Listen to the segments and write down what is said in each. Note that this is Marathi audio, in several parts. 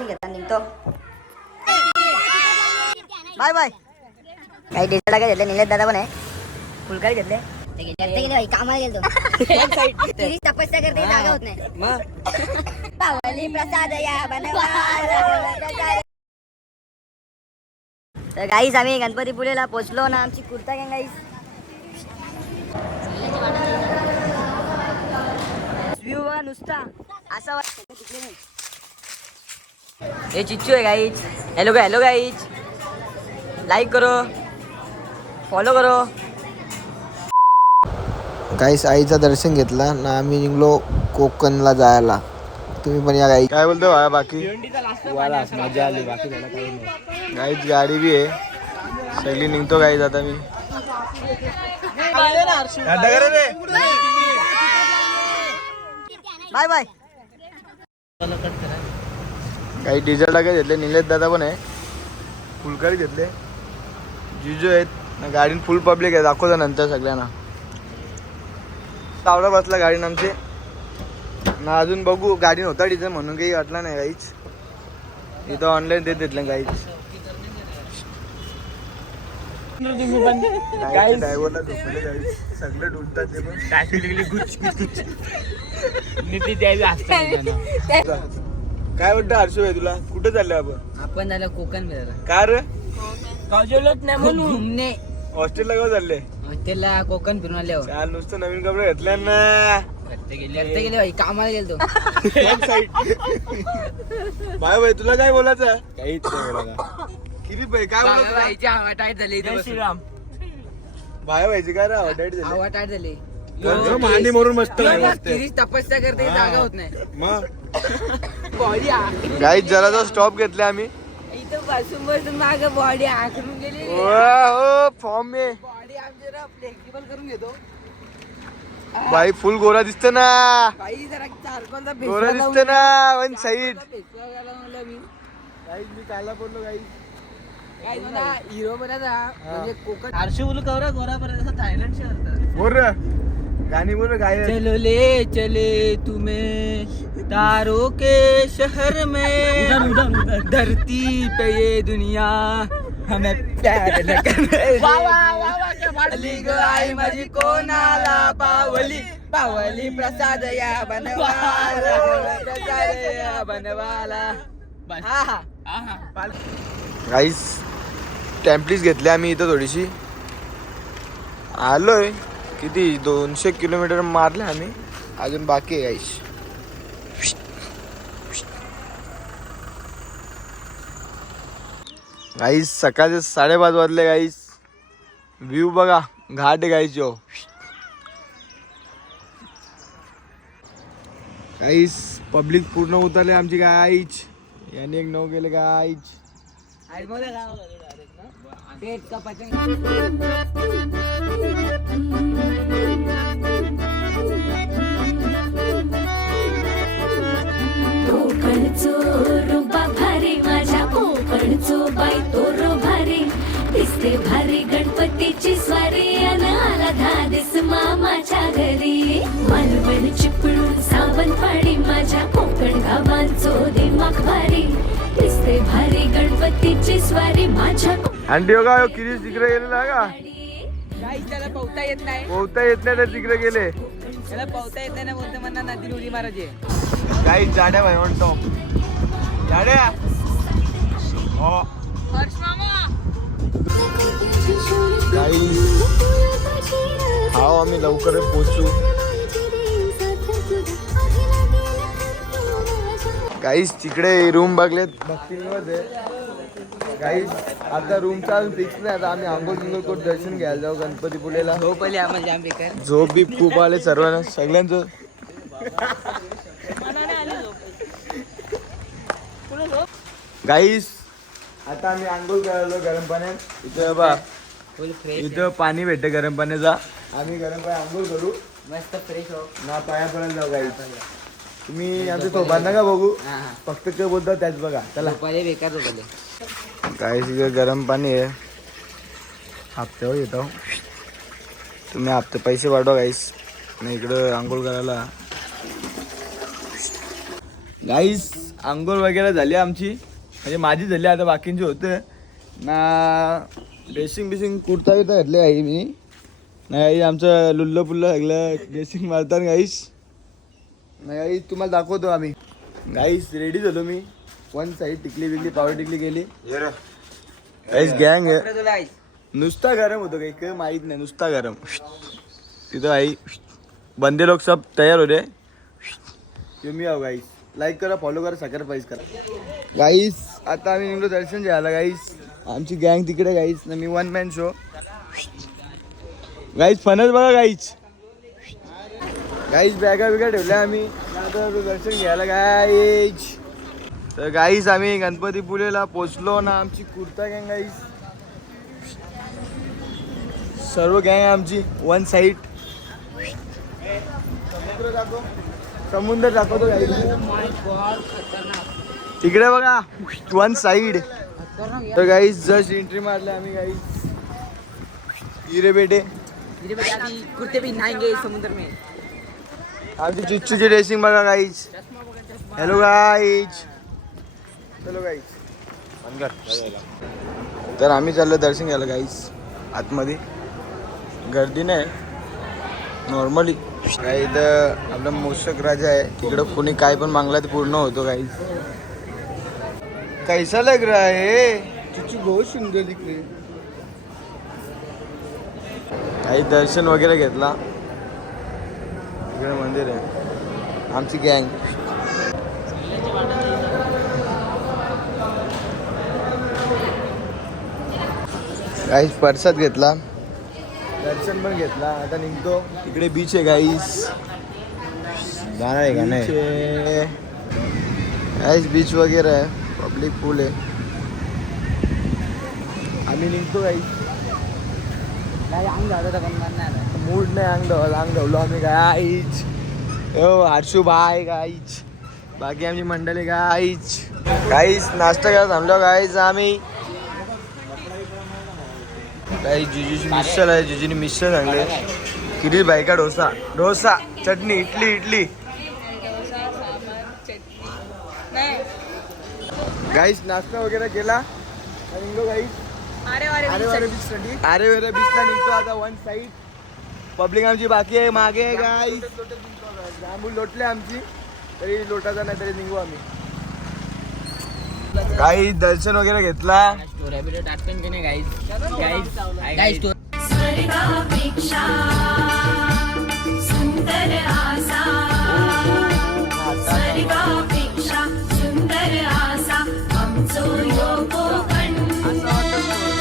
निघतो बाय बाय. काही डिझेल काय घेतले निलेश दादा पण आहे फुलकारी घेतले कामाला गेलो तपस्या करते जागा होत नाही पावली प्रसाद या तर गाईस आम्ही गणपतीपुळेला पोहोचलो ना. आमची कुर्ता गँग गाईस व्ह्यू बघा नुसता असा वाटतं. हे चिच्चू आहे गाईच. हॅलो गाईच लाईक करो फॉलो करो. गाईस आईचं दर्शन घेतला ना आम्ही निघलो कोकणला जायला. तुम्ही पण या गाई. काय बोलतो भाया बाकी मजा आली बाकी काही नाही. गाईच गाडी बी आहे सगळी निघतो गाईच आता मी बाय बाय. काही डिझेल टाके घेतले निलेश दादा पण आहे फुलकारी घेतले जिजू आहेत ना. गाडीन फुल पब्लिक आहे दाखवतो नंतर सगळ्यांना. सावळा बसला गाडीन आमचे ना. अजून बघू गाडीन होता डिझेल म्हणून काही वाटला नाही काहीच. इथं ऑनलाईन देत घेतलं काहीच. ड्रायव्हरला झोपले गाडी सगळे डुलतात ते पण काय वाटतं हर्षू आहे तुला कुठे चाललं आपण झालं कोकण फिरायला. का रे नाही म्हणून घुमणे हॉस्टेलला का चालले हॉस्टेलला कोकण फिरून आले. चाल नुसतं नवीन कपडे घेतले ना. गेले भाई कामाला गेलो. बाय बाय तुला काय बोलायचं काहीच नाही बोलायचं. किती बाई काय बोलायचं हवा टाईट झाली श्रीराम बाय व्हायची काय रे हवा टाईट झाली. हवा टाईट झाली मांडी मरून मस्त तपस्या करते जागा होत नाही. मग गाईत जरा जो स्टॉप घेतले आम्ही इथं बसून माग बॉडी आखरून गेली. हो फॉर्म में बॉडी आमची फ्लेक्सिबल करून घेतो. बाई फुल गोरा दिसत ना. बाई जरा चारकोलचा गोरा दिसत ना वन साईड. मी कायला बोललो गाई काय हिरो बनायचा म्हणजे कोकण हर्षू बोलू कवरा गोरा पर्यंत थायलंड शहर बोल रे गाणी बोल रे गाय. चलो ले चले तुम्हें तारों के शहर में धरती पे ये दुनिया हमें प्यार न करने आई माझी कोणाला पावली पावली प्रसाद या बनवाला प्रसाद या बनवाला. गाईस टॅम्पलीस घेतली आम्ही इथं थोडीशी. आलोय किती 200 किलोमीटर मारले आम्ही अजून बाकी आहे गाईस. गाईस सकाळचे 5:30 वाजले गाईस. व्ह्यू बघा घाट आहे गाईस जो. गाईस पब्लिक पूर्ण उतरले आमची गाईच. याने एक नऊ गेले गाईच. पेट का पतंग कोकणचो रुबा भारी माझ्या कोकणचो बाई तो भारी दिसते भारी गणपतीची स्वारी अन आला धादिस मामाच्या घरी. मालवण चिपळूण सावंतवाडी माझ्या कोकण गावांचो दिमाग भारी दिसते भारी गणपतीची स्वारी माझ्या. आंटी हो का किती तिकडे गेलेला का त्याला पोहता येत नाही. पोहता येत नाही तर तिकडे गेले. त्याला पोहता येत नाही ना बोलते म्हणा नदी उडी मारायची. गाईच जाड्या भाई म्हणतो जाड्या हो गाईस. हाव आम्ही लवकर पोहोचू. गाईस तिकडे रूम बघलेत भक्तीमध्ये. गाईस आता रूमचा फिक्स नाही. आता आम्ही आंघोळ करून दर्शन घ्यायला जाऊ गणपतीपुळेला. झोपले आम्हाला जाम बेकार. झोप बी खूप आले सर्वांना सगळ्यांचं. गाईस आता आम्ही आंघोळ करायलो गरम पाण्यात. इथं बा इथं पाणी भेटते गरम पाण्याचा. आम्ही गरम पाणी आंघोळ करू मस्त फ्रेश हो ना पायापर्यंत जाऊ. गाईस तुम्ही आमच्या सोबत नका बघू फक्त काय बोलतात त्याच बघा. चला बेकार झोपले. गाईस इकडे गरम पाणी आहे हप्त्यावर येतो. तुम्ही हप्ते पैसे वाढवा गाईस आणि इकडं आंघोळ करायला. गाईस आंघोळ वगैरे झाली आमची, म्हणजे माझी झाली, आता बाकींची होतं ना. ड्रेसिंग बिसिंग कुर्ता बिर्ता घातले आई मी नाही, आमचं लुल्लं पुल्लं सगळं ड्रेसिंग मारतात गाईस. नाही आई तुम्हाला दाखवतो आम्ही. गाईस रेडी झालो मी, वन साईड टिकली बिकली पावर टिकली गेली. गाईस गँग आहे, नुसता गरम होतो काही काही माहीत नाही, नुसता गरम. तिथं आई बंदे लोक सब तयार होते. तुम्ही आहो गाईस, लाईक करा, फॉलो करा, सॅक्रिफाईस करा गाईस. आता आम्ही निघलो दर्शन घ्यायला गाईस. आमची गँग तिकडे गाईस ना, मी वन मॅन शो गाईस. फणस बघा गाईस. गाईस बॅगा बिगा ठेवल्या आम्ही आता दर्शन घ्यायला गाईस. तर गाईस आम्ही गणपतीपुळेला पोचलो ना. आमची कुर्ता गँग गाईस, सर्व गँग आहे आमची. वन साईड समुद्र दाखव, समुद्र दाखवतो गाईस. तिकडे बघा वन साईड. तर गाईस जस्ट एंट्री मारले आम्ही गाईस. हिरे बेटे कुर्ते भी नहाएंगे समुद्र में. आमची चिच्चूची ड्रेसिंग बघा गाईस. हॅलो गाईज, चलो गाईज. तर आम्ही चाललो दर्शन घ्यायला गाईस. आतमध्ये गर्दी नाही, नॉर्मली काय. इथं आपला मोषक राजा आहे, तिकडं कोणी काय पण मागला ते पूर्ण होतो गाईस. कैसा लग रहा है चिच्चू, बहुत सुंदर दिख रही. काही दर्शन वगैरे घेतला. इकडे मंदिर आहे. आमची गँग गाईस. प्रसाद घेतला, दर्शन पण घेतला. आता निघतो. इकडे बीच आहे गाईस, जाणार आहे का नाही गाईस. बीच वगैरे आहे, पब्लिक पूल आहे. आम्ही निघतो गाईस. मूड नाही अंग धावलो आम्ही गाईच. हो हर्षू बाय गाईच, बाकी आमची मंडळी गाईच. गाईच नाश्ता घ्यायला थांबलो गाईच आम्ही. काही जिजूची मिसळ आहे, जिजूने मिसळ सांगले. किती बायका डोसा, डोसा चटणी, इडली इडली. गाईस नाश्ता वगैरे केला गाईस. अरे वेरे बीचला निघतो आता. वन साईड पब्लिक आमची बाकी आहे, मागे आहे गाईस. जांभूळ लोटले आमची, तरी लोटायचा नाही तरी निघू आम्ही. काही दर्शन वगैरे घेतला. स्वर्गापेक्षा सुंदर आसा, स्वर्गापेक्षा सुंदर आसा आमचो ह्यो कोकण.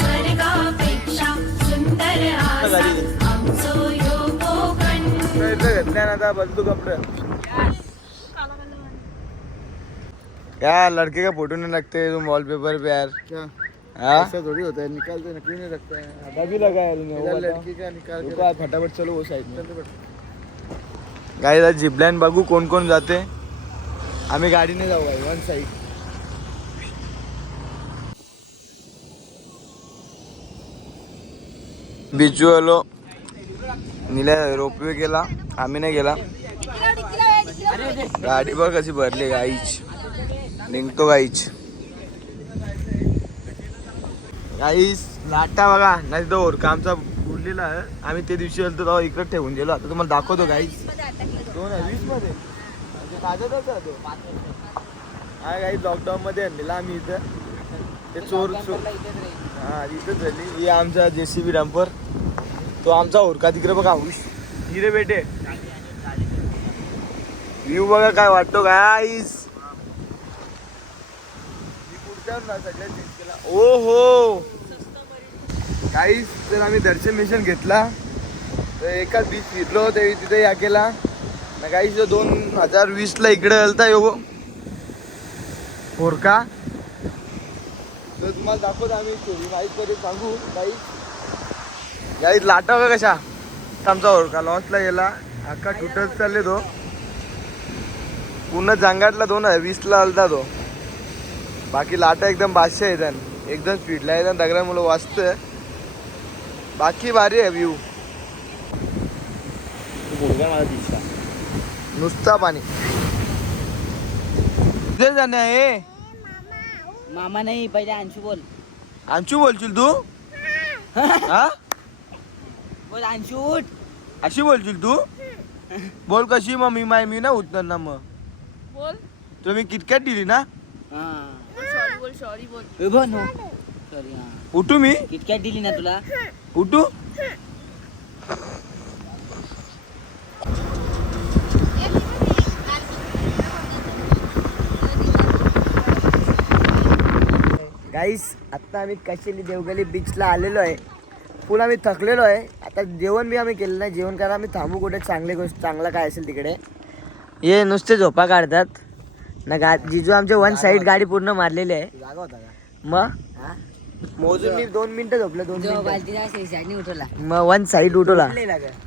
स्वर्गापेक्षा सुंदर आसा आमचो ह्यो कोकण. घेतल्या ना आता बदलू कपडे. क्या लड़के का फोटो नहीं लगते तुम वॉलपेपर पे यार? क्या ऐसा थोड़ी होता है, निकालते नकली नहीं रखता है. आधा भी लगा है लड़की का निकाल के. फटाफट चलो वो साइड में. गाइस जिप लाइन बघू कोण कोण जाते. आम्ही गाडीने जाऊ आहे वन साइड. बिचू आलो. निल्या रोपवे गेला, आम्ही नाही गेला. गाडी बघ कशी भरली गाईच. निघतो गाईच. गाईस लाटा बघा, नाही तो ओरका आमचा बुडलेला आहे. आम्ही ते दिवशी आलो तेव्हा इकडे ठेवून गेलो. आता तुम्हाला दाखवतो गाईस. 2020 मध्ये हा गाईस लॉकडाऊन मध्ये आणलेला आम्ही इथं. ते चोर हा इथंच झाली. ही आमचा JCB डंपर, तो आमचा ओरका तिकडे बघा. हिरे बेटे व्ह्यू बघा काय वाटतो गाईस. ओ हो गाईस. तर आम्ही दर्शन मिशन घेतला, तर एकाच बीच फिरलो ते तिथे या केला ना गाईस. 2020 ला इकडे आलता यो ओरका. तर तुम्हाला दाखवतो आम्ही थोडी माहिती तरी सांगू गाईस. गाईस लाटा बघा कशा. आमचा ओरका लॉन्चला गेला, अख्खा तुटत चालले तो. पूर्ण जांगाटला 2020 ला आलता तो. बाकी लाटा एकदम बादशाह येतात, एकदम स्पीडला येतात. दगडामुळे वाचतं, बाकी भारी आहे व्ह्यू. नुसता पाणी. कुठे जाणे आहे? मामा नाही, पहिले अंशू बोल. अंशू बोलशील तू? हा बोल अंशू उठ. अशी बोलशील तू? बोल कशी मग मी ना उठणार ना मग. बोल तुला मी किटकॅट दिली ना. सॉरी बोल सॉरी. उठू मी? किटकॅट दिली ना तुला. उठू? गाईस आत्ता आम्ही कशेली देवगली बीचला आलेलो आहे. फुल आम्ही थकलेलो आहे. आता जेवण बी आम्ही केलं नाही. जेवण करायला आम्ही थांबू कुठे चांगली गोष्ट चांगलं काय असेल तिकडे. हे नुसते झोपा काढतात ना. जिजू आमचे वन साईड गाडी पूर्ण मारलेली आहे. जागा होता का मग? मोजून मी 2 मिनिटं झोपले. 2 मिनिटं उठवला. मग वन साईड उठवला.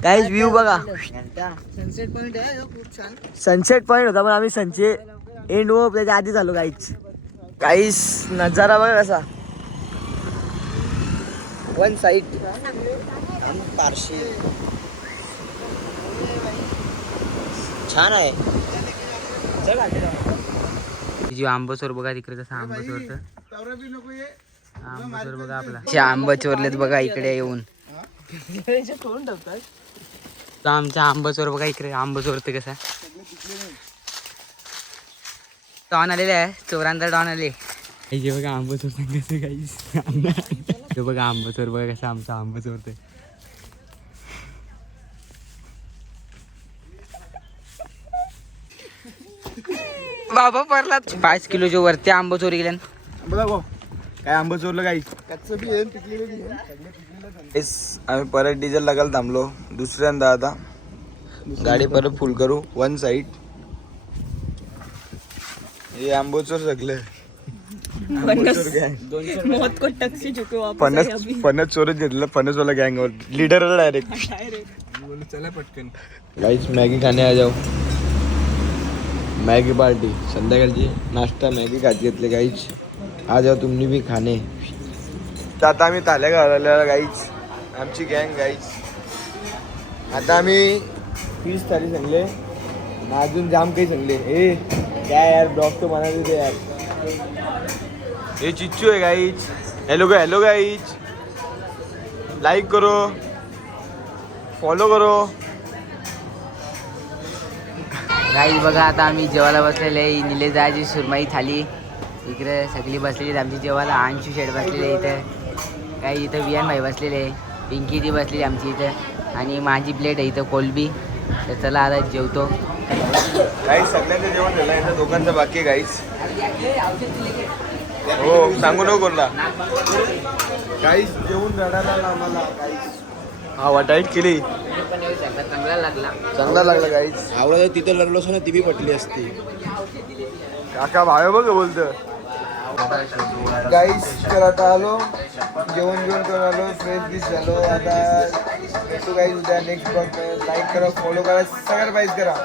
काहीच व्ह्यू बघा. सनसेट पॉइंट आहे खूप छान. सनसेट पॉइंट होता पण आम्ही सनसेट एंड हो त्याच्या आधी झालो. काहीच नजारा बघा कसा. वन साईड पारशी छान आहे. जी आंब चोर बघा तिकडे कसं आंब चोरतं. आंब चोर बघा आपला. आंब चोरलेत बघा इकडे येऊन. आमचा आंब चोर बघा इकडे आंब चोरते कसा. डॉन आलेले आहे. चोरांचा डॉन आले. हे बघा आंब चोरते कसं काही. बघा आंब चोर बघा कसं आमचा आंब चोरते. बाबा परला 5 किलोच्या वरती आंब चोरी गेल्या. बघा गो काय आंबा चोरलं काही. कच्चं बी आहे पिकलेलं बी आहे. आम्ही परत डिझेल लागायला थांबलो दुसऱ्यांदा. आता गाडी परत फुल करू वन साईड. हे आंबोचोर सगळे फणस चोरच घेतलं. फणसवाला गँगवर लीडरला डायरेक्ट. चला पटकन. गाईच मॅगी खाणे आ जाऊ. मॅगी पार्टी संध्याकाळची नाश्ता मॅगी खात घेतले. गाईच आ जाऊ तुम्ही बी खाणे. आता आम्ही थाल्या घालायला गाईच आमची गँग गाईच. आता आम्ही 30 थाली सांगले अजून जाम काही सांगले. हे काय यार ब्लॉग तो म्हणाले ते यार. हे चिच्चू आहे गाईच. हॅलो गाईच लाईक करो फॉलो करो. गाईज बघा आता आम्ही जेवायला बसलेले आहे. निलेश दादाची सुरमई थाली इकडे सगळी बसलेली आमची जेवायला. अंशू शेट बसलेले इथं. काही इथं वियान भाई बसलेले. पिंकी ती बसलेली आमची इथं. आणि माझी प्लेट आहे इथं कोलबी. तर चला आता जेवतो. गाईच सगळ्यांचं जेवण झालं. इथं दोघांचं बाकी गाईच. हो सांगू नको कोणला. गाईच जेवून रडायला आम्हाला गाईच. हा वाटाईट केली. चांगला लागला गाईच. आवडा तिथं लढलो असं ना ती बी पटली असती. काका भावे बघ बोलतं. गाईस तर आता आलो जेवण करून आलो. फ्रेश डिश झालो. आता भेटू गाईस उद्या नेक्स्ट ब्लॉग. लाईक करा फॉलो करा सगळ्याला पाहिजे करा.